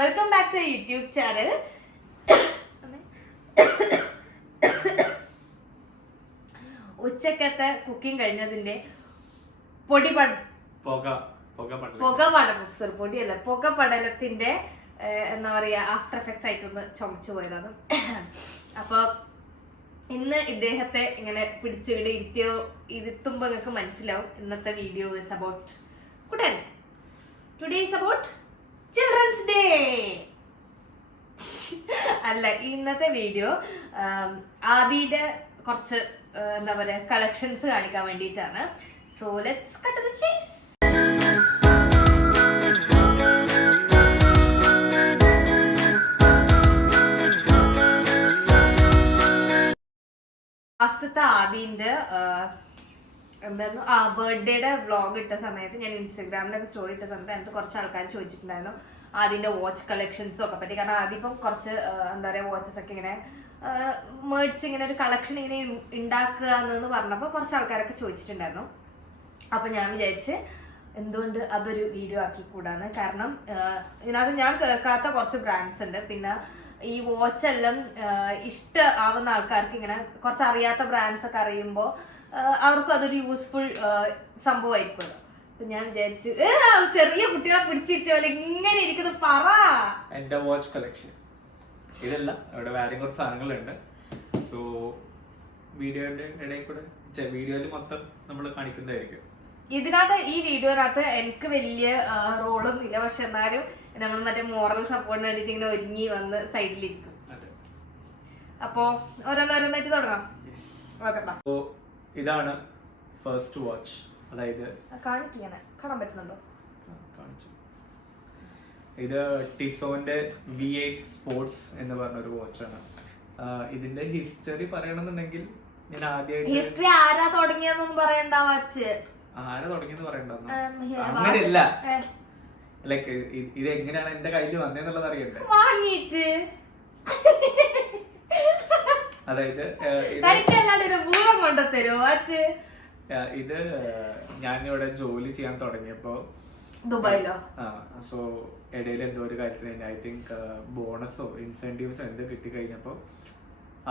Welcome back to YouTube channel. ഉച്ചക്കത്തെ cooking കഴിഞ്ഞതിന്റെ പുകപടലത്തിന്റെ എന്താ പറയാ ആഫ്റ്റർ എഫക്ട്സ് ആയിട്ടൊന്ന് ചുമച്ചു പോയതാണ്. അപ്പൊ ഇന്ന് ഇദ്ദേഹത്തെ ഇങ്ങനെ പിടിച്ചിവിടെ ഇരുത്തുമ്പോ നിങ്ങൾക്ക് മനസ്സിലാവും ഇന്നത്തെ video is about Kuttan. Today is about children's day. അല്ല, ഇന്നത്തെ വീഡിയോ ആദിയുടെ കുറച്ച് എന്താ പറയാ കളക്ഷൻസ് കാണിക്കാൻ വേണ്ടിയിട്ടാണ്. So let's cut to the chase. ലാസ്റ്റത്തെ ആദിന്റെ എന്തായിരുന്നു ബർത്ത്ഡേയുടെ വ്ളോഗ് ഇട്ട സമയത്ത് ഞാൻ ഇൻസ്റ്റാഗ്രാമിലൊക്കെ സ്റ്റോറി ഇട്ട സമയത്ത് എനിക്ക് കുറച്ച് ആൾക്കാർ ചോദിച്ചിട്ടുണ്ടായിരുന്നു ആദിന്റെ വാച്ച് കളക്ഷൻസും ഒക്കെ പറ്റി. കാരണം ആദ്യം ഇപ്പം കുറച്ച് എന്താ പറയാ വാച്ചസ് ഒക്കെ ഇങ്ങനെ മേടിച്ച് ഇങ്ങനെ ഒരു കളക്ഷൻ ഇങ്ങനെ ഉണ്ടാക്കുക എന്ന് പറഞ്ഞപ്പോൾ കുറച്ച് ആൾക്കാരൊക്കെ ചോദിച്ചിട്ടുണ്ടായിരുന്നു. അപ്പൊ ഞാൻ വിചാരിച്ച് എന്തുകൊണ്ട് അതൊരു വീഡിയോ ആക്കി കൂടാന്ന്. കാരണം ഇതിനകത്ത് ഞാൻ കേൾക്കാത്ത കുറച്ച് ബ്രാൻഡ്സ് ഉണ്ട്. പിന്നെ ഈ വാച്ച് എല്ലാം ആവുന്ന ആൾക്കാർക്ക് ഇങ്ങനെ കുറച്ച് അറിയാത്ത ബ്രാൻഡ്സ് ഒക്കെ അറിയുമ്പോൾ അവർക്കും അതൊരു യൂസ്ഫുൾ സംഭവമായിരിക്കുമല്ലോ. അപ്പൊ ഞാൻ വിചാരിച്ചു ചെറിയ കുട്ടികളെ പിടിച്ചിരുത്തിയ പോലെ ഇങ്ങനെ ഇരിക്കുന്നത് പറ. എന്റെ വാച്ച് കളക്ഷൻ ഇതല്ല, അവിടെ വേറെ കുറച്ച് സാധനങ്ങളുണ്ട്. സോ വീഡിയോയുടെ ഇടയിൽ കൂടെ വീഡിയോയിൽ മൊത്തം നമ്മൾ കാണിക്കുന്നതായിരിക്കും. ഇതിനകത്ത് ഈ വീഡിയോനകത്ത് എനിക്ക് വലിയ റോളൊന്നും ഇല്ല. പക്ഷെ എന്നാലും നമ്മൾ മറ്റേ മോറൽ സപ്പോർട്ടിന് വേണ്ടിട്ട് ഇങ്ങനെ ഒരുങ്ങി വന്ന് സൈഡിലിരിക്കും. അപ്പോ ഓരോന്നോരോന്നായിട്ട് തുടങ്ങാം. ഇതാണ് ഫസ്റ്റ് വാച്ച്. അതായത് കാണാൻ പറ്റുന്നുണ്ടോ? ഇത് ടിസോന്റെ V8 സ്പോർട്സ് എന്ന് പറഞ്ഞൊരു വാച്ചാണ്. ഇതിന്റെ ഹിസ്റ്ററി പറയണമെന്നുണ്ടെങ്കിൽ ഞാൻ ആദ്യമായിട്ട് ഹിസ്റ്ററി ആരാ തുടങ്ങിയെന്നൊന്നും പറയണ്ട. വാച്ച് ആരാ തുടങ്ങിയെന്ന് പറയണ്ട, അങ്ങനെയല്ല. ലൈക്ക് ഇത് എങ്ങനെയാണ് എന്റെ കയ്യിൽ വന്നതെന്നുള്ളത് അറിയണ്ടേ? വാങ്ങിട്ട് അതായത് ഇത് ഞാനിവിടെ ജോലി ചെയ്യാൻ തുടങ്ങിയപ്പോ ദുബായിലോ സോ ഇടയിൽ എന്തോ ഒരു കാര്യത്തിന് ഐ തിങ്ക് ബോണസോ ഇൻസെന്റീവ്സോ എന്തോ കിട്ടിക്കഴിഞ്ഞപ്പോ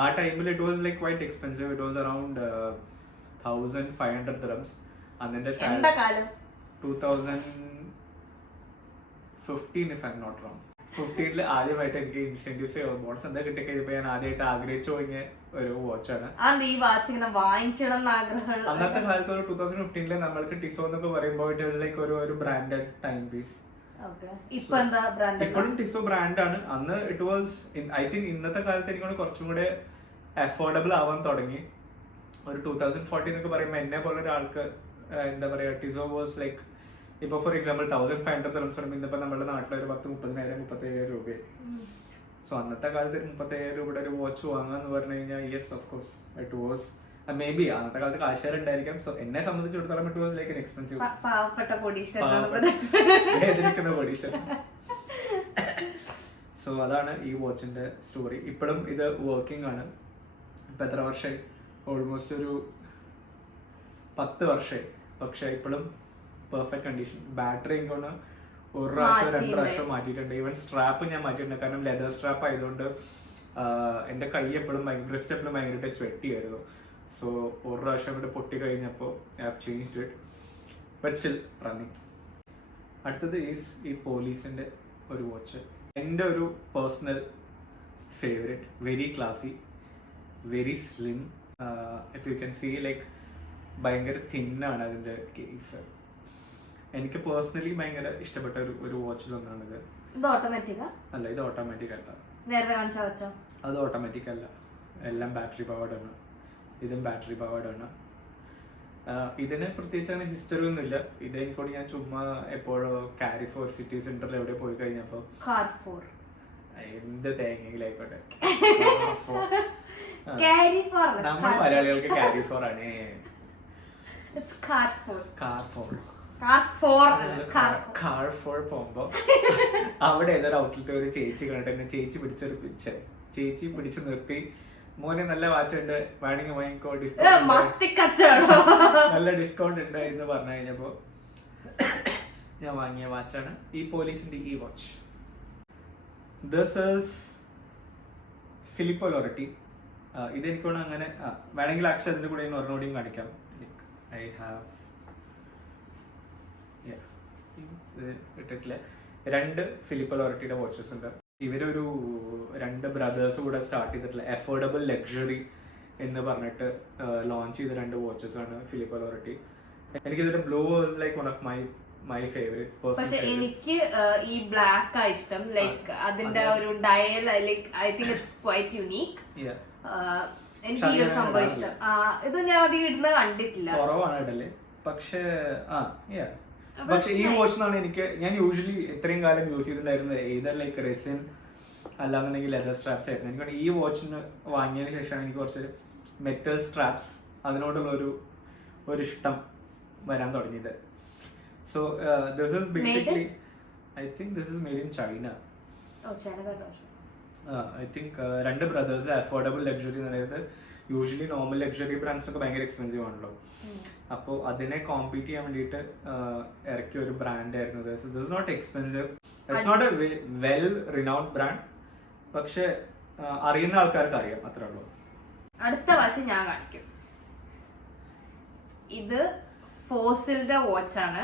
ആ ടൈമിൽ it was like quite expensive. It was around 1500 dirhams. അന്നെ 2015 if I'm not wrong. 15 ആദ്യമായിട്ട് എനിക്ക് ഇൻസെന്റീവ്സ് ബോണസ് എന്താ കിട്ടിക്കഴിഞ്ഞപ്പോ ഞാൻ ആദ്യമായിട്ട് ആഗ്രഹിച്ചു തുടങ്ങിയ ഒരു വാച്ചാണ്. അന്നത്തെ കാലത്ത് ഒരു 2015 നമ്മൾക്ക് ടിസോ എന്നൊക്കെ പറയുമ്പോൾ ഇറ്റ് വാസ് ലൈക്ക് ഒരു ബ്രാൻഡഡ് ടൈം പീസ്. ഇപ്പോഴും ടിസോ ബ്രാൻഡാണ്. അന്ന് ഇറ്റ് വാസ് ഐ തിങ്ക് ഇന്നത്തെ കാലത്ത് എനിക്കോട് കുറച്ചും കൂടെ അഫോർഡബിൾ ആവാൻ തുടങ്ങി. ഒരു 2014 എന്നൊക്കെ പറയുമ്പോൾ എന്നെ പോലെ ഒരാൾക്ക് എന്താ പറയാ ടിസോ വാസ് ലൈക്ക് ഇപ്പൊ ഫോർ എക്സാമ്പിൾ 1500 dirhams ഇന്നിപ്പോ നമ്മുടെ നാട്ടിലൊരു 30,000-37,000 രൂപയായി. സോ അന്നത്തെ കാലത്ത് 37,000 രൂപയുടെ ഒരു വാച്ച് വാങ്ങാന്ന് പറഞ്ഞു കഴിഞ്ഞാൽ yes of course it was may be അന്നത്തെ കാലത്ത് കാശുകാരുണ്ടായിരിക്കാം. സോ എന്നെ സംബന്ധിച്ചിടത്തോളം ഇറ്റ് വാസ് ലൈക്ക് എക്സ്പെൻസീവ്. വേദനിക്കുന്ന കോടീശ്വരൻ. സോ അതാണ് ഈ വാച്ചിന്റെ സ്റ്റോറി. ഇപ്പോഴും ഇത് വർക്കിംഗ് ആണ്. ഇപ്പൊ എത്ര വർഷമായി? ഓൾമോസ്റ്റ് ഒരു 10 വർഷമായി. പക്ഷെ ഇപ്പോഴും പെർഫെക്റ്റ് കണ്ടീഷൻ. ബാറ്ററി എനിക്കൊന്ന് 1 പ്രാവശ്യം 2 പ്രാവശ്യം മാറ്റിയിട്ടുണ്ട്. ഈവൻ സ്ട്രാപ്പ് ഞാൻ മാറ്റിയിട്ടുണ്ട്. കാരണം ലെതർ സ്ട്രാപ്പ് ആയതുകൊണ്ട് എൻ്റെ കൈ എപ്പോഴും റിസ്റ്റ് എപ്പോഴും ഭയങ്കരമായിട്ട് സ്വെറ്റ് ചെയ്യുമായിരുന്നു. സോ 1 പ്രാവശ്യം ഇവിടെ പൊട്ടി കഴിഞ്ഞപ്പോൾ I have changed it, but still running. അടുത്തത് ഈസ് ഈ പോലീസിൻ്റെ ഒരു വാച്ച്. എൻ്റെ ഒരു personal favourite. Very classy, very slim. If you can see like ഭയങ്കര തിന്നാണ് അതിൻ്റെ കേസ്. എനിക്ക് പേഴ്സണലി ഭയങ്കര ഇഷ്ടപ്പെട്ട ഒരു വാച്ചിലൊന്നാണിത്. അല്ല, ഇത് ഓട്ടോമാറ്റിക് അല്ല. അത് ഓട്ടോമാറ്റിക് അല്ല, എല്ലാം ബാറ്ററി പവേർഡ് ആണ്. ഇതും ബാറ്ററി പവേർഡ് ആണ്. ഇതിന് പ്രത്യേകിച്ച് അങ്ങനെ ഹിസ്റ്ററി ഒന്നും ഇല്ല. ഇത് എനിക്കോട് ഞാൻ ചുമ്മാ എപ്പോഴോ കാരിഫോർ സിറ്റി സെന്ററിൽ എവിടെ പോയി കഴിഞ്ഞപ്പോ എന്ത് തേങ്ങയിലായിക്കോട്ടെ നമ്മൾ മലയാളികൾക്ക് കാരിഫോർ ആണ്. കാർഫോർ പോകുമ്പോ അവിടെ ഏതൊരു ഔട്ട്ലെറ്റ് ഒരു ചേച്ചി കണ്ടിട്ട് എന്നെ ചേച്ചി പിടിച്ചു നിർത്തി, മോനെ നല്ല വാച്ച് ഉണ്ട്, വേണമെങ്കിൽ വാങ്ങിക്കോ, നല്ല ഡിസ്കൗണ്ട് ഉണ്ട് എന്ന് പറഞ്ഞു കഴിഞ്ഞപ്പോ ഞാൻ വാങ്ങിയ വാച്ചാണ് ഈ പോലീസിന്റെ ഈ വാച്ച്. This is ഫിലിപ്പോ ലോററ്റി. ഇതെനിക്കോണം അങ്ങനെ വേണമെങ്കിൽ ആക്ച്വലി അതിൻ്റെ കൂടെ ഒരെണ്ണോടെയും കാണിക്കാം. ഐ ഹാവ് ഇട്ടിട്ടില്ല. 2 ഫിലിപ്പോ ലോററ്റിയുടെ വാച്ചസ് ഉണ്ട്. ഇവരൊരു 2 ബ്രദേഴ്സ് കൂടെ സ്റ്റാർട്ട് ചെയ്തിട്ടുള്ള അഫോർഡബിൾ ലക്ഷറി എന്ന് പറഞ്ഞിട്ട് ലോഞ്ച് ചെയ്ത 2 വാച്ചസ് ആണ് ഫിലിപ്പോ ലോററ്റി. എനിക്കിതിന്റെ blue was like one of my favourite. പക്ഷെ എനിക്ക് ഈ ബ്ലാക്ക് ആ ഇഷ്ടം. ലൈക്ക് അതിന്റെ ഒരു dial like I think it's quite unique. എനിക്ക് ഈ ഒരു സംഭവം ഇഷ്ടം. ഇത് ഞാൻ അധികം ഇടുന്ന കണ്ടിട്ടില്ല, കുറവാണ് ഇടല്. പക്ഷെ പക്ഷെ ഈ വാച്ചിനാണ് ഞാൻ യൂഷ്വലി ഇത്രയും കാലം യൂസ് ചെയ്തിട്ടുണ്ടായിരുന്നത് ഏതർ ലൈക്ക് റെസിൻ അല്ലാന്നുണ്ടെങ്കിൽ ലെതർ സ്ട്രാപ്സ് ആയിരുന്നു. എനിക്ക് ഈ വാച്ചിന് വാങ്ങിയതിന് ശേഷമാണ് എനിക്ക് കുറച്ച് മെറ്റൽ സ്ട്രാപ്സ് അതിനോടുള്ള ഒരു ഇഷ്ടം വരാൻ തുടങ്ങിയത്. So this is basically I think this is made in China. I think 2 brothers affordable luxury എന്ന് പറയുന്നത് യൂഷ്വലി നോർമൽ ലക്ഷറി ബ്രാൻഡ്സിനൊക്കെ ഭയങ്കര എക്സ്പെൻസീവ് ആണല്ലോ. അപ്പോൾ അതിനെ കോമ്പീറ്റ് ചെയ്യാൻ വേണ്ടിയിട്ട് ഇറക്കിയ ഒരു ബ്രാൻഡ് ആയിരുന്നു this. This is not expensive, it's not a well renowned brand, പക്ഷെ അറിയുന്ന ആൾക്കാർക്ക് അറിയാം, അത്രേ ഉള്ളൂ. അടുത്ത വാച്ച് ഞാൻ കാണിക്കും. ഇത് ഫോസിലിന്റെ വാച്ചാണ്.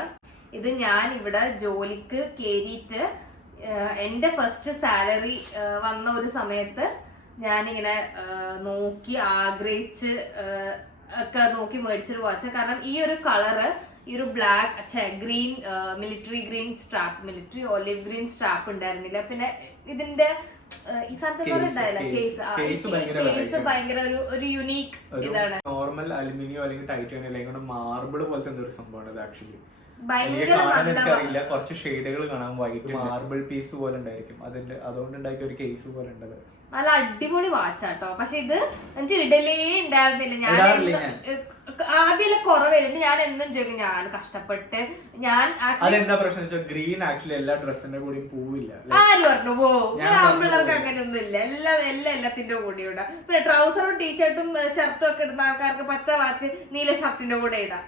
ഇത് ഞാൻ ഇവിടെ ജോലിക്ക് കയറിയിട്ട് എൻ്റെ ഫസ്റ്റ് സാലറി വന്ന ഒരു സമയത്ത് ഞാനിങ്ങനെ നോക്കി ആഗ്രഹിച്ച് ഒക്കെ നോക്കി മേടിച്ചൊരു വാച്ച്. കാരണം ഈ ഒരു കളറ്, ഈ ഒരു black green military green strap, military olive green strap ഉണ്ടായിരുന്നില്ല. പിന്നെ ഇതിന്റെ ഈ സാധനത്തിനോട് കേസ് ഭയങ്കര ഒരു യുണീക്ക് ഇതാണ്. നോർമൽ അലുമിനിയം അല്ലെങ്കിൽ ടൈറ്റാനിയം അല്ലെങ്കിൽ മാർബിൾ പോലത്തെ എന്തൊരു സംഭവമാണ് ആക്ച്വലി. എനിക്കറിയില്ല, കുറച്ച് ഷെയ്ഡുകൾ കാണാൻ വൈറ്റ് മാർബിൾ പീസ് പോലെ ഉണ്ടായിരിക്കും. അതുകൊണ്ട് ഉണ്ടാക്കിയ ഒരു കേസ് പോലെ ഉണ്ടത്. നല്ല അടിപൊളി വാച്ചാട്ടോ. പക്ഷെ ഇത് എനിക്ക് ഇടലേ ഉണ്ടായിരുന്നില്ല. ഞാൻ ആദ്യം കുറവായിരുന്നു. ഞാൻ എന്നും ചോദിക്കും, ഞാൻ കഷ്ടപ്പെട്ട് ഞാൻ അതെന്താ പ്രശ്നം വെച്ചാൽ ഗ്രീൻ ആക്ച്വലി എല്ലാ ഡ്രസ്സിന്റെ കൂടി പോവില്ല. ആര് പറഞ്ഞു പോവും? ആമ്പിള്ളേർക്ക് അങ്ങനെയൊന്നും ഇല്ല. എല്ലാത്തിന്റെ കൂടെ ഇടാം. പിന്നെ ട്രൗസറും ടീഷർട്ടും ഷർട്ടും ഒക്കെ ഇടുന്ന ആൾക്കാർക്ക് പച്ച വാച്ച് നീല ഷർട്ടിന്റെ കൂടെ ഇടാം.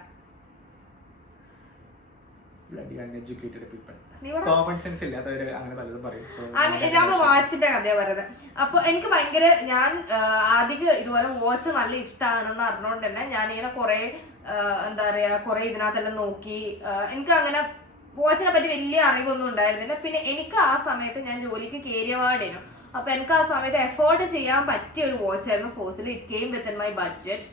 വാച്ചിന്റെ കഥയാ പറയുന്നത്. അപ്പൊ എനിക്ക് ഭയങ്കര ഞാൻ ആദ്യം ഇതുപോലെ വാച്ച് നല്ല ഇഷ്ടമാണെന്ന് അറിഞ്ഞുകൊണ്ട് തന്നെ ഞാനിങ്ങനെ കുറെ എന്താ പറയാ കുറെ ഇതിനകത്തെല്ലാം നോക്കി. എനിക്ക് അങ്ങനെ വാച്ചിനെ പറ്റി വലിയ അറിവൊന്നും ഉണ്ടായിരുന്നില്ല. പിന്നെ എനിക്ക് ആ സമയത്ത് ഞാൻ ജോലിക്ക് കയറിയപാടേനു. അപ്പൊ എനിക്ക് ആ സമയത്ത് എഫോർഡ് ചെയ്യാൻ പറ്റിയ ഒരു വാച്ചായിരുന്നു Fossil. It came within my budget.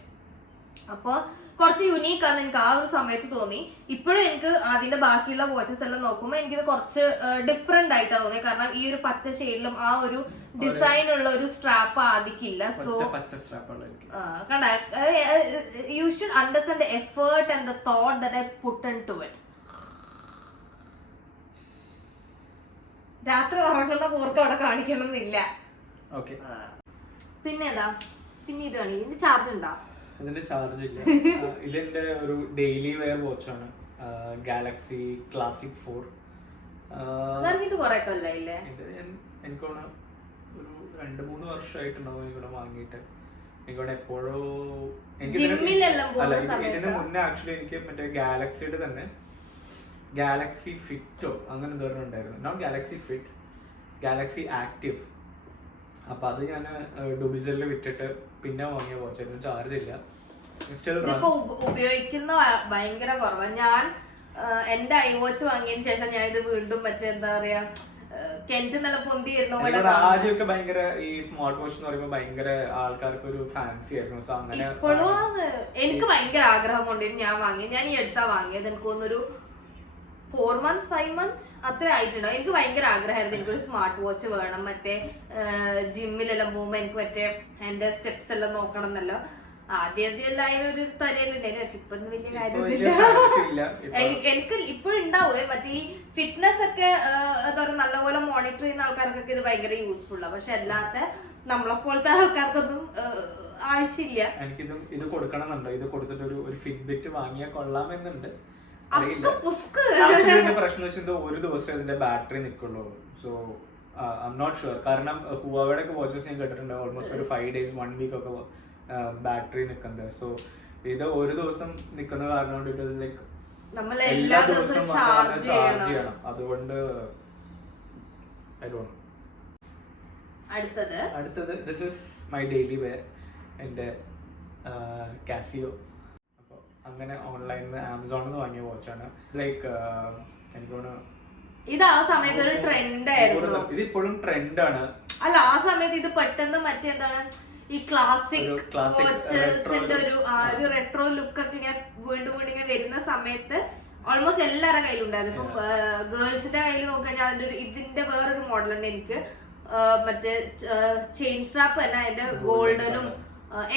അപ്പൊ കുറച്ച് യുണീക്ക് ആണെന്ന് എനിക്ക് ആ ഒരു സമയത്ത് തോന്നി. ഇപ്പോഴും എനിക്ക് അതിന്റെ ബാക്കിയുള്ള വാച്ചസ് എല്ലാം നോക്കുമ്പോൾ എനിക്കിത് കുറച്ച് ഡിഫറെന്റ് ആയിട്ടാണ് തോന്നി. കാരണം ഈ ഒരു പച്ച ഷെയ്ഡിലും ആ ഒരു ഡിസൈൻ ഉള്ള ഒരു സ്ട്രാപ്പ് ആദിക്കില്ല. സോ കണ്ട, you should understand the effort and the thought that I put into it. രാത്രി ഉറങ്ങുന്ന പൂർക്ക് അവിടെ കാണിക്കണമെന്നില്ല. പിന്നെ ഇത് കാണിക്കും. ഇതിന്റെ ചാർജ് ഉണ്ടോ? ഇതിന്റെ ചാർജ് ഇല്ല. ഇതിന്റെ ഒരു ഡെയിലി വെയർ വാച്ചാണ്, ഗാലക്സി ക്ലാസിക് 4. എനിക്കോണ ഒരു 2-3 വർഷമായിട്ടുണ്ടാവും എനിക്കിവിടെ വാങ്ങിയിട്ട്. എനിക്കിവിടെ എപ്പോഴോ ഇതിന് മുന്നേ ആക്ച്വലി എനിക്ക് മറ്റേ ഗാലക്സിയുടെ തന്നെ ഗാലക്സി ഫിറ്റോ അങ്ങനെ എന്തോരം ഉണ്ടായിരുന്നു. Not Galaxy Fit, Galaxy Active. അപ്പൊ അത് ഞാൻ ഡുബിസറിൽ വിട്ടിട്ട് പിന്നെ വാങ്ങിയ വാച്ചായിരുന്നു. ചാർജ് ഇല്ല. ഉപയോഗിക്കുന്ന ഭയങ്കര കുറവാണ്. ഞാൻ എന്റെ ഐ വാച്ച് വാങ്ങിയതിന് ശേഷം ഞാൻ ഇത് വീണ്ടും മറ്റെന്താ പറയാ കെന്റ് നല്ല പൊന്തി വരുന്ന പോലെ. ആദ്യമൊക്കെ ഭയങ്കര ഈ സ്മാർട്ട് വാച്ച് എന്ന് പറയുമ്പോൾ ഭയങ്കര ആൾക്കാർക്ക് ഒരു ഫാൻസി ആയിരുന്നു. സോ അങ്ങനെ ഇപ്പോഴും എനിക്ക് ഭയങ്കര ആഗ്രഹം കൊണ്ടിരുന്നു ഞാൻ വാങ്ങി. ഞാൻ ഈ അടുത്താ വാങ്ങിയത്. എനിക്ക് തോന്നുന്നൊരു 4 months 5 months അത്ര ആയിട്ടുണ്ടോ. എനിക്ക് ഭയങ്കര ആഗ്രഹമായിരുന്നു എനിക്കൊരു സ്മാർട്ട് വാച്ച് വേണം. മറ്റേ ജിമ്മിലെല്ലാം പോകുമ്പോ എനിക്ക് മറ്റേ എന്റെ സ്റ്റെപ്സ് എല്ലാം നോക്കണം എന്നല്ലോ. ആദ്യം എല്ലാവരും ഒരു തലയിലുണ്ടായിരുന്നു. പക്ഷെ ഇപ്പൊ ഒന്നും വലിയ കാര്യമൊന്നുമില്ല. എനിക്ക് ഇപ്പോഴും ഉണ്ടാവുക മറ്റേ ഈ ഫിറ്റ്നസ് ഒക്കെ എന്താ പറയുക നല്ലപോലെ മോണിറ്റർ ചെയ്യുന്ന ആൾക്കാർക്കൊക്കെ ഇത് ഭയങ്കര യൂസ്ഫുൾ ആണ്. പക്ഷെ അല്ലാത്ത നമ്മളെ പോലത്തെ ആൾക്കാർക്കൊന്നും ആവശ്യമില്ല. എനിക്കിതും ഇത് കൊടുക്കണമെന്നുണ്ടോ? ഇത് കൊടുത്തിട്ട് ഒരു ഫിറ്റ്ബിറ്റ് വാങ്ങിയാൽ കൊള്ളാമെന്നുണ്ട്. പ്രശ്നം വെച്ചാൽ ഒരു ദിവസം ഇതിന്റെ ബാറ്ററി നിൽക്കുള്ളൂ. So I'm not sure. കാരണം ഹുവാവയുടെ ഒക്കെ വാച്ചസ് ഞാൻ കേട്ടിട്ടുണ്ട് ഓൾമോസ്റ്റ് ഒരു 5 days 1 week ഒക്കെ ബാറ്ററി നിൽക്കുന്നത്. സോ ഇത് ഒരു ദിവസം നിൽക്കുന്ന കാരണം കൊണ്ട് ഇറ്റ് വാസ് ലൈക്ക് എല്ലാ ദിവസവും ചാർജ് ചെയ്യണം. അതുകൊണ്ട് ഐ ഡോണ്ട് നോ. അടുത്തത് this is my daily wear, എൻ്റെ കാസിയോ. അപ്പോൾ അങ്ങനെ ഓൺലൈനിൽ നിന്ന് ആമസോണിൽ നിന്ന് വാങ്ങിയ വാച്ചാണ്. ലൈക്ക് എനിക്ക് തോന്നുന്നു ഇത് ആ സമയത്ത് ഒരു ട്രെൻഡ് ആയിരുന്നു. ഇത് ഇപ്പോഴും ട്രെൻഡാണ്. അല്ല, ആ സമയത്ത് ഇത് പെട്ടെന്ന് മറ്റെന്താണ് ഈ ക്ലാസിക് വാച്ചസിന്റെ ഒരു റെട്രോ ലുക്ക് ഒക്കെ ഇങ്ങനെ വീണ്ടും വീണ്ടും ഇങ്ങനെ വരുന്ന സമയത്ത് ഓൾമോസ്റ്റ് എല്ലാവരുടെ കയ്യിലുണ്ടായിരുന്നു. ഇപ്പം ഗേൾസിന്റെ കയ്യിൽ നോക്കിക്കഴിഞ്ഞാൽ അതിന്റെ ഇതിന്റെ വേറൊരു മോഡലുണ്ട് എനിക്ക്, മറ്റേ ചെയിൻ സ്ട്രാപ്പ് തന്നെ അതിന്റെ ഗോൾഡനും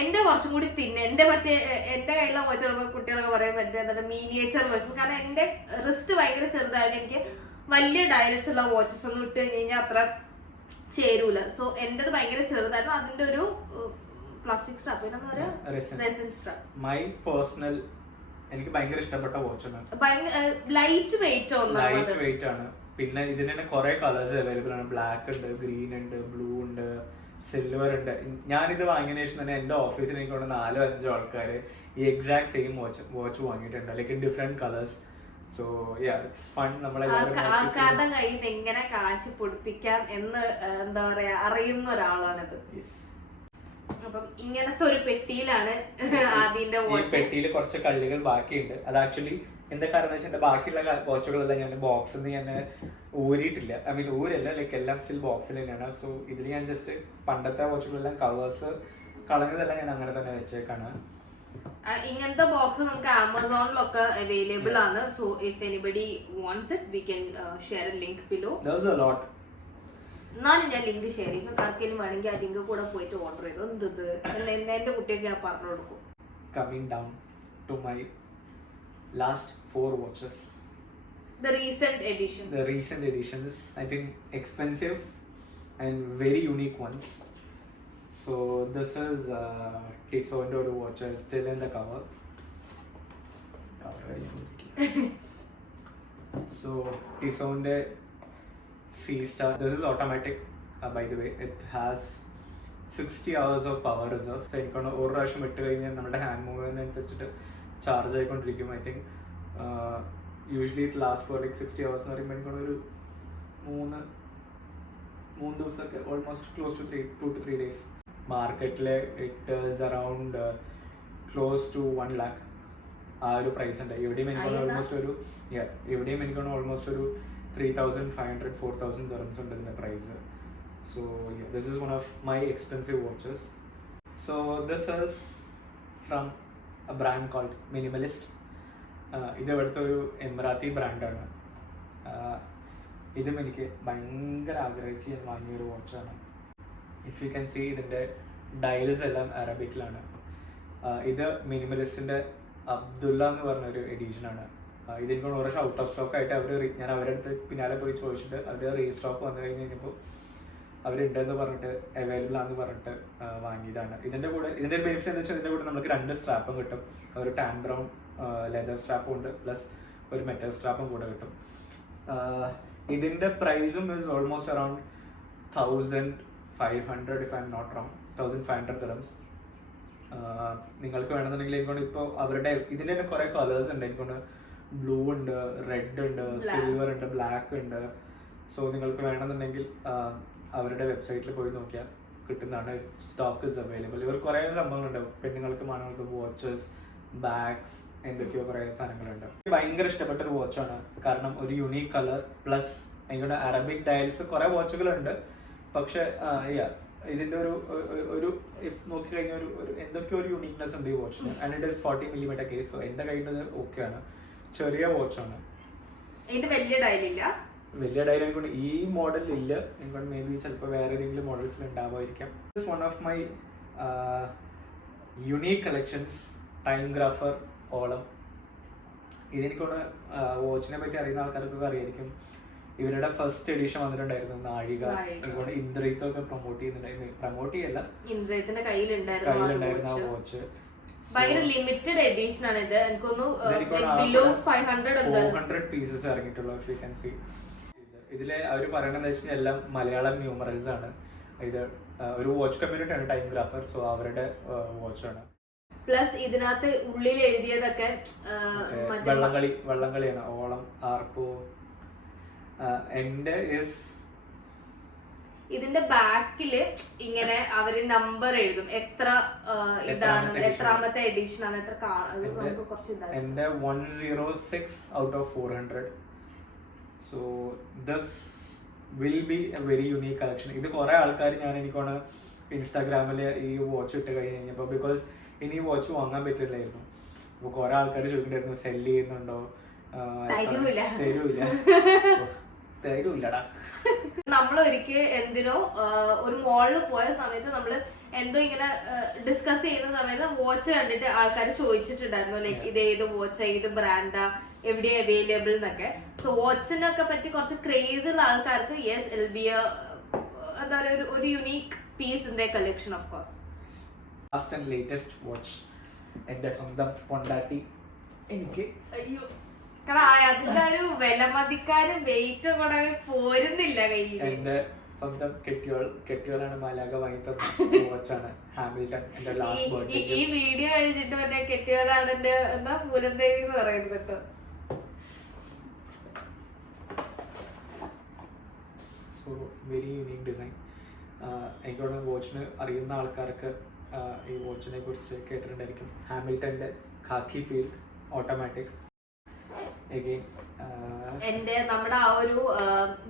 എന്റെ കുറച്ചും കൂടി എന്റെ കയ്യിലുള്ള വാച്ചുകൾ കുട്ടികളൊക്കെ പറയാൻ പറ്റുക മീനിയേച്ചർ വാച്ച്. കാരണം എന്റെ റിസ്റ്റ് ഭയങ്കര ചെറുതായിട്ട് എനിക്ക് വലിയ ഡയലറ്റ്സ് ഉള്ള വാച്ചസ് ഒന്നും ഇട്ട് കഴിഞ്ഞാൽ അത്ര ചേരൂല. സോ എന്റേത് ഭയങ്കര ചെറുതായിരുന്നു. അതിന്റെ ഒരു plastic strap, resin strap. My personal എനിക്ക് ഭയങ്കര ഇഷ്ടപ്പെട്ട വാച്ചാണ്. ലൈറ്റ് വെയിറ്റ് ആണ്. പിന്നെ ഇതിന് തന്നെ കുറെ കളേഴ്സ് അവൈലബിൾ ആണ്. ബ്ലാക്ക് ഉണ്ട്, ഗ്രീൻ ഉണ്ട്, ബ്ലൂ ഉണ്ട്, സിൽവർ ഉണ്ട്. ഞാനിത് വാങ്ങിയതിനു ശേഷം തന്നെ എന്റെ ഓഫീസിൽ എനിക്ക് കൊണ്ട് 4-5 ആൾക്കാർ ഈ എക്സാക്ട് സെയിം വാച്ച് വാങ്ങിയിട്ടുണ്ട്, like in different colours. So it's fun. ആൾക്കാരുടെ കയ്യിൽ നിന്ന് എങ്ങനെ കാശ് പൊടിപ്പിക്കാം എന്ന് എന്താ പറയാ അറിയുന്ന ഒരാളാണിത്. അപ്പം ഇങ്ങനത്തെ ഒരു പെട്ടിയിലാണ് ആദ്യന്റെ വാച്ച്. പെട്ടിയിൽ കുറച്ച് കള്ളികൾ ബാക്കിയുണ്ട്. അത് ആക്ച്വലി എന്താ കാരണം വെച്ചാൽ എന്റെ ബാക്കിയുള്ള വാച്ചുകളെല്ലാം ഞാൻ ബോക്സിൽ നിന്ന് ഞാൻ ഊരിയിട്ടില്ല. ഐ മീൻ ഊരല്ല, ലൈക്ക് എല്ലാം സ്റ്റിൽ ബോക്സിൽ തന്നെയാണ്. സോ ഇതിൽ ഞാൻ ജസ്റ്റ് പണ്ടത്തെ വാച്ചുകളെല്ലാം കവേഴ്സ് കളഞ്ഞതെല്ലാം ഞാൻ അങ്ങനെ തന്നെ വെച്ചേക്കാണ്. ഇങ്ങനത്തെ ബോക്സ് നമുക്ക് ആമസോണിലൊക്കെ അവൈലബിൾ ആണ്. So if anybody wants it we can share A link below. There's a lot. എന്നാലും ഞാൻ ലിങ്ക് ഷെയർ ചെയ്യും. ആർക്കെങ്കിലും വേണമെങ്കിൽ ആ ലിങ്ക് കൂടെ പോയിട്ട് ഓർഡർ ചെയ്തു. എന്റെ കുട്ടിയൊക്കെ ഞാൻ പറഞ്ഞു കൊടുക്കും. Coming down to my last 4 watches. The recent editions, I think expensive and very unique ones. So this is Tissot watch, still in the cover. So Tissot C-Star. This is automatic, by the way. It has 60 hours of power reserve. So എനിക്ക് ഒരു പ്രാവശ്യം ഇട്ട് കഴിഞ്ഞാൽ നമ്മുടെ hand movement അനുസരിച്ചിട്ട് charge ആയിക്കൊണ്ടിരിക്കും. I think usually it last for like 60 hours എന്ന് പറയുമ്പോൾ എനിക്കൊരു 3 ദിവസമൊക്കെ almost close to 2 to 3 days. മാർക്കറ്റിൽ it is around close to 1 lakh. ആ ഒരു പ്രൈസ് ഉണ്ട്. എവിടെയും എനിക്കൊന്ന് ഓൾമോസ്റ്റ് ഒരു 3,500-4,000 dirhams ഉണ്ട് ഇതിന്റെ price. So yeah, this is one of my expensive watches. So this is from a brand called Minimalist. ഇത് ഇവിടുത്തെ ഒരു എമിറാത്തി ബ്രാൻഡാണ്. ഇതും എനിക്ക് ഭയങ്കര ആഗ്രഹിച്ച് ഞാൻ വാങ്ങിയൊരു വാച്ചാണ്. ഇഫ് യു ക്യാൻ സീ ഇതിൻ്റെ ഡയൽസ് എല്ലാം അറബിക്കിലാണ്. ഇത് മിനിമലിസ്റ്റിൻ്റെ അബ്ദുള്ള എന്ന് പറഞ്ഞൊരു എഡീഷനാണ്. ഇതെനിക്ക് ഒരു വർഷം ഔട്ട് ഓഫ് സ്റ്റോക്ക് ആയിട്ട് ഞാൻ അവരുടെ അടുത്ത് പിന്നാലെ പോയി ചോദിച്ചിട്ട് അവർ റീസ്റ്റോക്ക് വന്നു കഴിഞ്ഞപ്പോൾ അവരുണ്ടെന്ന് പറഞ്ഞിട്ട് അവൈലബിൾ ആണെന്ന് പറഞ്ഞിട്ട് വാങ്ങിയതാണ്. ഇതിൻ്റെ ബെനിഫിറ്റ് എന്താ വെച്ചാൽ ഇതിൻ്റെ കൂടെ നമുക്ക് 2 സ്ട്രാപ്പും കിട്ടും. ഒരു ടാൻ ബ്രൗൺ ലെതർ സ്ട്രാപ്പും ഉണ്ട്, പ്ലസ് ഒരു മെറ്റൽ സ്ട്രാപ്പും കൂടെ കിട്ടും. ഇതിൻ്റെ പ്രൈസും is almost around 1,500 if I'm not wrong, 1,500 dirhams. നിങ്ങൾക്ക് വേണമെന്നുണ്ടെങ്കിൽ എനിക്കൊണ്ട് ഇപ്പോൾ അവരുടെ ഇതിൻ്റെ തന്നെ കുറേ കളേഴ്സ് ഉണ്ട്. എനിക്കൊണ്ട് ബ്ലൂ ഉണ്ട്, റെഡ് ഉണ്ട്, സിൽവർ ഉണ്ട്, ബ്ലാക്ക് ഉണ്ട്. സോ നിങ്ങൾക്ക് വേണമെന്നുണ്ടെങ്കിൽ അവരുടെ വെബ്സൈറ്റിൽ പോയി നോക്കിയാൽ കിട്ടുന്നതാണ്. Stock is available. ഇവർ കുറേ സംഭവങ്ങളുണ്ട്. പെണ്ണുങ്ങൾക്ക് ആണുങ്ങൾക്ക് വാച്ചസ്, ബാഗ്സ്, എന്തൊക്കെയോ കുറേ സാധനങ്ങളുണ്ട്. ഭയങ്കര ഇഷ്ടപ്പെട്ട ഒരു വാച്ചാണ്. കാരണം ഒരു യുണീക്ക് കളർ പ്ലസ് എനിക്കൊണ്ട് അറബിക് ഡയൽസ് കുറേ വാച്ചുകളുണ്ട്. പക്ഷെ ഇതിൻ്റെ ഒരു നോക്കിക്കഴിഞ്ഞാൽ ഒരു എന്തൊക്കെയോ ഒരു യുണീക്നെസ് ഉണ്ട് ഈ വാച്ചിന്. And it is 40mm case. So എൻ്റെ കയ്യിൽ ഓക്കെ ആണ്. ചെറിയ വാച്ചാണ്. വലിയ ഡയൽ എനിക്കൊണ്ട് ഈ മോഡൽ ഇല്ല. എനിക്കൊണ്ട് മേ ബി ചിലപ്പോൾ വേറെ ഏതെങ്കിലും മോഡൽസിൽ ഉണ്ടാവുമായിരിക്കാം. This one of my unique collections, timegrapher ഓളം. ഇതെനിക്കൊണ്ട് വാച്ചിനെ പറ്റി അറിയുന്ന ആൾക്കാർക്കൊക്കെ അറിയായിരിക്കും. ഇവരുടെ ഫസ്റ്റ് എഡിഷൻ വന്നിട്ടുണ്ടായിരുന്നു നാഴിക. അതുകൊണ്ട് ഇന്ദ്രയിത്തൊക്കെ പ്രൊമോട്ട് ചെയ്യല്ല, ഇന്ദ്രയത്തിന്റെ കയ്യിലുണ്ടായിരുന്നു ആ വാച്ച്. ലിമിറ്റഡ് എഡിഷൻ ആണ് ഇത്. എനിക്കൊന്നു ബിലോ 500 പീസസ് ഇറങ്ങിയിട്ടുള്ളൂ. ഇഫ് യു ക്യാൻ സീ ഇതിലെ അവർ പറയണെന്ന് വെച്ചാൽ എല്ലാം മലയാളം ന്യൂമറൽസ് ആണ്. ഇത് ഒരു വാച്ച് കമ്മ്യൂണിറ്റി ആണ് ടൈംഗ്രാഫർ. സോ അവരുടെ വാച്ചാണ്. പ്ലസ് ഇതിനകത്ത് ഉള്ളിൽ എഴുതിയതൊക്കെ വള്ളംകളിയാണ്. ഓളം, ആർപ്പോ. എന്റെ ഇതിന്റെ ബാക്കില് ഇങ്ങനെ അവര് നമ്പർ എഴുതും, എത്ര ഇതാണ്, എത്രാമത്തെ എഡിഷൻ ആണ്, എത്ര നമുക്ക് കുറച്ച് ഇതാണ്. എന്റെ 106 out of 400. So this will be A very unique collection. ഇത് കുറെ ആൾക്കാർ ഞാൻ എനിക്കാണ് ഇൻസ്റ്റാഗ്രാമിൽ ഈ വാച്ച് ഇട്ട് കഴിഞ്ഞപ്പോൾ, ബിക്കോസ് ഇനി ഈ വാച്ച് വാങ്ങാൻ പറ്റില്ലായിരുന്നു. അപ്പോൾ കുറെ ആൾക്കാർ ചോദിക്കണ്ടായിരുന്നു സെല് ചെയ്യുന്നുണ്ടോ, തരൂല്ലടാ. നമ്മൾ ഒരിക്കൽ എന്തിനോ ഒരു മോളിൽ പോയ സമയത്ത് നമ്മള് എന്തോ ഇങ്ങനെ ഡിസ്കസ് ചെയ്യുന്ന സമയത്ത് വാച്ച് കണ്ടിട്ട് ആൾക്കാർ ചോദിച്ചിട്ടുണ്ടായിരുന്നു, ലൈക്ക് ഇത് ഏത് വാച്ച്, ഏത് ബ്രാൻഡാ, എവിടെ അവൈലബിൾ എന്നൊക്കെ. സോ വാച്ചിനൊക്കെ പറ്റി കുറച്ച് ക്രേസ് ഉള്ള ആൾക്കാർക്ക് യെസ് ഇൽ ബി എന്താ പറയുക ഒരു unique piece in the collection of course. Last and latest watch എന്റെ സ്വന്തം പൊണ്ടാട്ടി എനിക്ക് അയ്യോ അതിന്റെ ഒരു വിലമതിക്കാനും വെയിറ്റും കൂടെ പോരുന്നില്ല കയ്യിൽ. എന്റെ സ്വന്തം കെട്ടിയോളാണ് മാലാക വാങ്ങി തന്ന വാച്ചാണ് ഹാമിൽട്ടൺ. എന്റെ ലാസ്റ്റ് ബർത്ത്ഡേ. ഈ വീഡിയോ കഴിഞ്ഞിട്ട് മറ്റേ കെട്ടിയോളാണ് എന്റെ എന്താ പൂരന്തേവി എന്ന് പറയുന്നത് കേട്ടോ. So very unique design. എനിക്കോട് വാച്ചിന് അറിയുന്ന ആൾക്കാർക്ക് ഈ വാച്ചിനെ കുറിച്ച് കേട്ടിട്ടുണ്ടായിരിക്കും. ഹാമിൽട്ടന്റെ ഖാക്കി ഫീൽഡ് ഓട്ടോമാറ്റിക്. അഗെയിൻ എന്റെ നമ്മുടെ ആ ഒരു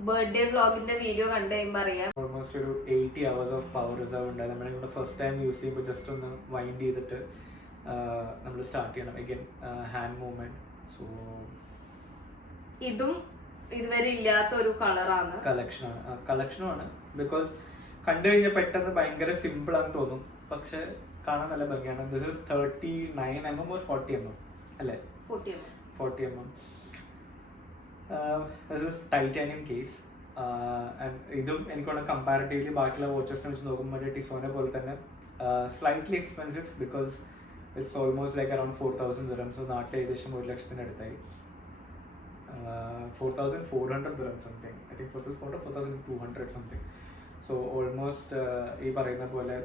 ബർത്ത്ഡേ വ്ളോഗിന്റെ വീഡിയോ കണ്ടു കഴിയുമ്പോൾ അറിയാം ഓൾമോസ്റ്റ് ഒരു 80 hours ഓഫ് പവർ റിസർവ് ഉണ്ട്. നമ്മളിവിടെ ഫസ്റ്റ് ടൈം യൂസ് ചെയ്യുമ്പോൾ ജസ്റ്റ് ഒന്ന് വൈൻഡ് ചെയ്തിട്ട് നമ്മൾ സ്റ്റാർട്ട് ചെയ്യണം. Again hand movement. സോ ഇതും ഇതുവരെ ഇല്ലാത്ത ഒരു കളറാണ്, കളക്ഷനാണ്. ബിക്കോസ് കണ്ടു കഴിഞ്ഞാൽ പെട്ടെന്ന് ഭയങ്കര സിമ്പിൾ ആണെന്ന് തോന്നും, പക്ഷെ കാണാൻ നല്ല ഭംഗിയാണ്. This is 39mm or 40mm അല്ലേ? 40mm. This is titanium case. ഇതും എനിക്കുള്ള കമ്പാരിറ്റീവ്ലി ബാക്കിയുള്ള വാച്ചസിനെ വെച്ച് നോക്കുമ്പോൾ ടിസോനെ പോലെ തന്നെ slightly expensive, because it's almost like around 4,000 dirhams. So നാട്ടിൽ ഏകദേശം 1,00,000 അടുത്തായി. 4,400 dirhams something. I think 4,200 something. So almost ഈ പറയുന്ന പോലെ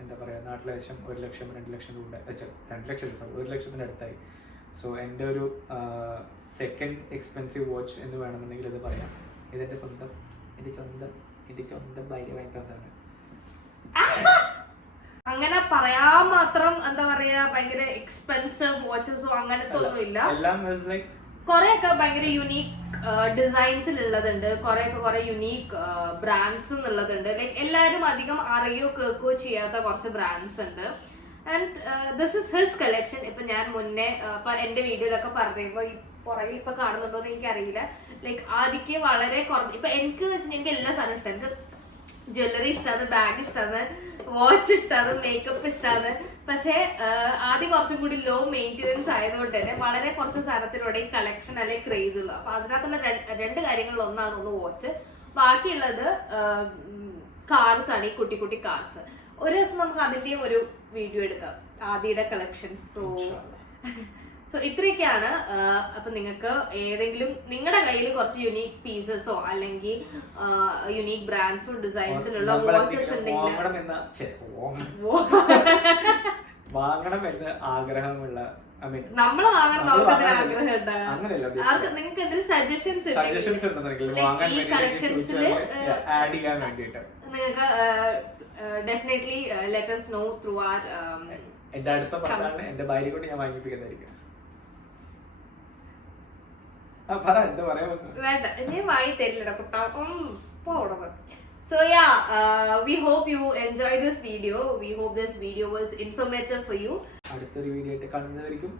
എന്താ പറയുക, നാട്ടിലെ ഏകദേശം 1,00,000 2,00,000 രൂപ 1,00,000 അടുത്തായി. സോ എൻ്റെ ഒരു സെക്കൻഡ് എക്സ്പെൻസീവ് വാച്ച് എന്ന് വേണമെന്നുണ്ടെങ്കിൽ ഇത് പറയാം. ഇതെൻ്റെ സ്വന്തം ഭാര്യ വാങ്ങി തന്നതാണ്. അങ്ങനെ പറയാൻ മാത്രം എന്താ പറയാ ഭയങ്കര എക്സ്പെൻസീവ് വാച്ചസോ അങ്ങനത്തെ ഒന്നും ഇല്ല. എല്ലാം ലൈക്ക് കൊറേയൊക്കെ ഭയങ്കര യുണീക് ഡിസൈൻസിലുള്ളതുണ്ട്, കുറെ യുണീക് ബ്രാൻഡ്സ് എന്നുള്ളതുണ്ട്. ലൈക്ക് എല്ലാവരും അധികം അറിയോ കേൾക്കുകയോ ചെയ്യാത്ത കുറച്ച് ബ്രാൻഡ്സ് ഉണ്ട്. And this is his collection. ഇപ്പൊ ഞാൻ മുന്നേ ഇപ്പൊ എന്റെ വീഡിയോയിലൊക്കെ പറയുമ്പോ പുറകിൽ ഇപ്പൊ കാണുന്നുണ്ടോ എന്ന് എനിക്കറിയില്ല. ലൈക്ക് ആദ്യമൊക്കെ വളരെ കുറച്ച്, ഇപ്പൊ എനിക്ക് വെച്ചാൽ എനിക്ക് എല്ലാ സാധനവും ഇഷ്ടം. എനിക്ക് ജ്വല്ലറി ഇഷ്ടമാണ്, ബാഗ് ഇഷ്ടമാണ്, വാച്ച് ഇഷ്ടമാണ്, മേക്കപ്പ് ഇഷ്ടമാണ്. പക്ഷെ ആദ്യം കുറച്ചും കൂടി ലോ മെയിൻ്റെനൻസ് ആയതുകൊണ്ട് തന്നെ വളരെ കുറച്ച് സാധനത്തിലൂടെ ഈ കളക്ഷൻ അല്ലെങ്കിൽ ക്രേസ് ഉള്ളു. അപ്പൊ അതിനകത്തുള്ള രണ്ട് കാര്യങ്ങളിൽ ഒന്നാണ് ഒന്ന് വാച്ച്, ബാക്കിയുള്ളത് കാർസ് ആണ്, ഈ കുട്ടി കുട്ടി കാർസ്. ഒരു ദിവസം നമുക്ക് അതിന്റെയും ഒരു വീഡിയോ എടുക്കാം, ആദിയുടെ കളക്ഷൻ. സോ ഇത്രയൊക്കെയാണ്. അപ്പൊ നിങ്ങൾക്ക് ഏതെങ്കിലും നിങ്ങളുടെ കയ്യിൽ കുറച്ച് യുണീക് പീസസോ അല്ലെങ്കിൽ യുണീക് ബ്രാൻഡ്സോ ഡിസൈൻസിലുള്ള വാച്ചസ് ഉണ്ടെങ്കിൽ വാങ്ങണം എന്ന് ആഗ്രഹമുള്ള നമ്മള് വാങ്ങണം, നമുക്ക് ആഗ്രഹം ഉണ്ടാകും. നിങ്ങൾക്ക് എന്തെങ്കിലും സജഷൻസ് ഈ കളക്ഷൻസിൽ നിങ്ങൾക്ക് definitely let us know through our എന്റെ അടുത്ത പറഞ്ഞാണ് എന്റെ ഭാര്യ കൊണ്ട് ഞാൻ വാങ്ങിപ്പിക്കുന്നതായിരിക്കും. വേണ്ട, ഞാൻ വാങ്ങി തരില്ലടാ കുട്ടാ. So yeah, we hope you enjoy this video. We hope this video was informative for you. അടുത്തൊരു വീഡിയോ ആയിട്ട് കാണുന്നതായിരിക്കും.